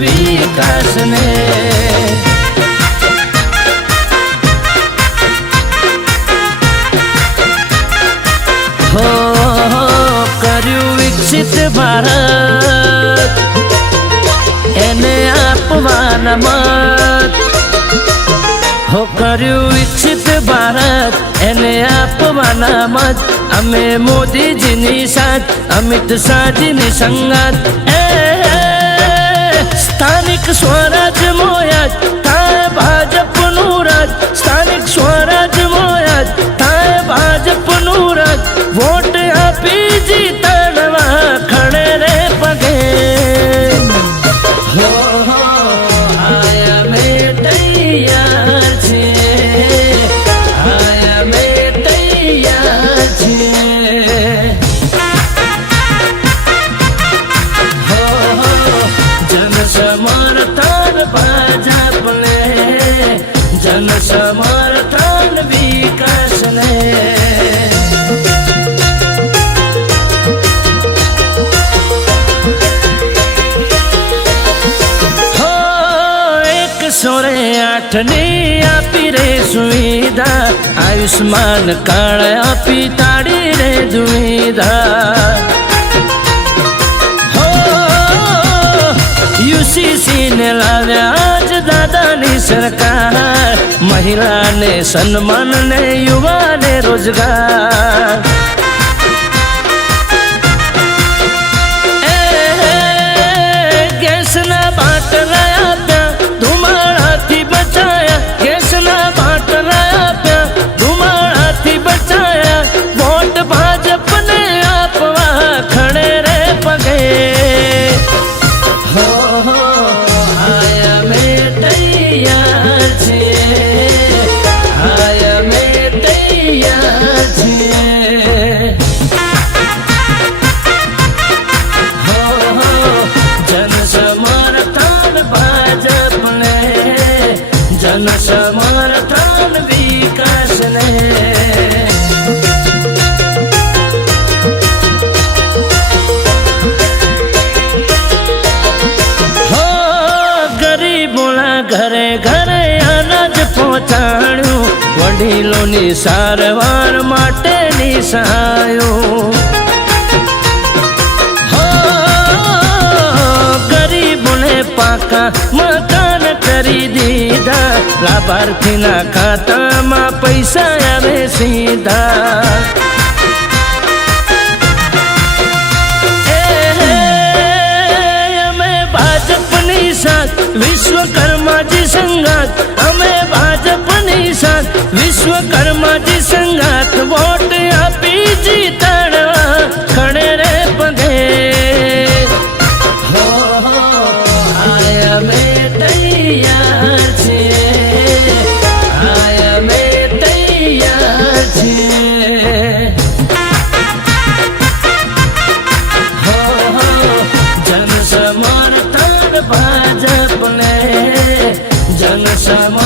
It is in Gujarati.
વિકાસને હો કર્યું વિકસિત ભારત એને આપવાના મત હો કર્યું વિકસિત ભારત એને આપવાના મત અમે મોદીજીની સાથ અમિત શાહજીની સંગાત સ્થાનિક સ્વરાજ મોયાજ થાય ભાજપનું રાજ સ્થાનિક સ્વરાજ મોયાજ થાય ભાજપનું રાજ વોટ આપી જીતણવા ખડે રે પગે હો આયા મે તૈયાર છે આયા મે તૈયાર છે સમર્થન ભાજપને જન સમર્થન વિકાસને હો 108ની આપી રે સુવિધા આયુષ્માન કાર્ડ આપી તાળી રે દુવિધા યુસીસી ને લાવ્યા આજ દાદાની સરકાર મહિલાને સન્માન ને યુવાને રોજગાર ગેસના બાટલા આપ્યા ધુમાડાથી બચાયા ગેસના બાટલા આપ્યા ધુમાડાથી બચાયા વોટ ભાજપને આપવા ખડે રે પગે આયા મે તૈયાર છે આયા મે તૈયાર છે જન સમર્થન ભાજપને જન સમર્થન વિકાસને ઘરે ઘરે અનાજ પહોંચાડ્યું વડીલોની સારવાર માટેની સહાયો ગરીબોને પાકા મકાન કરી દીધા લાભાર્થીના ખાતામાં પૈસા આવે સીધા વિશ્વકર્માજી સંગાત અમે ભાજપની સાથ વિશ્વકર્માજી સંગાત વોટ આપી જીતણવા ખડે રે પગે હો આયા મે તૈયાર છે આયા મે તૈયાર છે જન સમર્થન ભાજપને જન સમર્થન